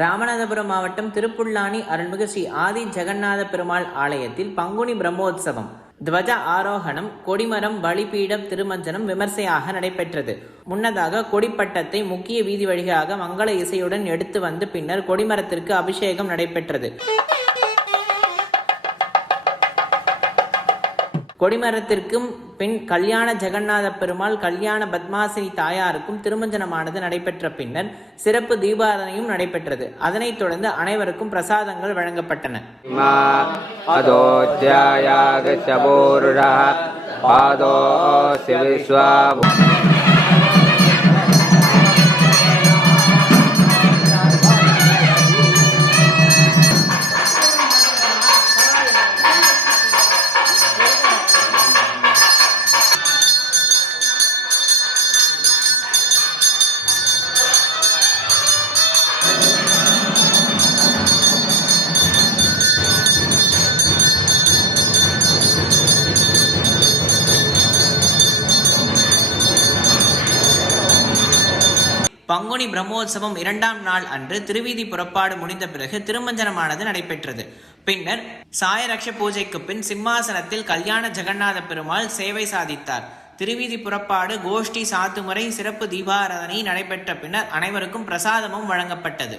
ராமநாதபுரம் மாவட்டம் திருப்புல்லானி அருள்மிகு ஸ்ரீ ஆதி ஜெகநாத பெருமாள் ஆலயத்தில் பங்குனி பிரம்மோற்சவம், துவஜ ஆரோகணம், கொடிமரம், பலிபீடம், திருமஞ்சனம் விமர்சையாக நடைபெற்றது. முன்னதாக கொடிப்பட்டத்தை முக்கிய வீதி வழியாக மங்கள இசையுடன் எடுத்து வந்து பின்னர் கொடிமரத்திற்கு அபிஷேகம் நடைபெற்றது. கொடிமரத்திற்கும் பின் கல்யாண ஜெகநாத பெருமாள், கல்யாண பத்மாசினி தாயாருக்கும் திருமஞ்சனமானது நடைபெற்ற பின்னர் சிறப்பு தீபாராதனையும் நடைபெற்றது. அதனைத் தொடர்ந்து அனைவருக்கும் பிரசாதங்கள் வழங்கப்பட்டன. பங்குனி பிரம்மோற்சவம் 2ஆம் நாள் அன்று திருவீதி புறப்பாடு முடிந்த பிறகு திருமஞ்சனமானது நடைபெற்றது. பின்னர் சாயரக்ஷ பூஜைக்கு பின் சிம்மாசனத்தில் கல்யாண ஜெகநாத பெருமாள் சேவை சாதித்தார். திருவீதி புறப்பாடு, கோஷ்டி சாத்துமுறை, சிறப்பு தீபாராதனை நடைபெற்ற பின்னர் அனைவருக்கும் பிரசாதமும் வழங்கப்பட்டது.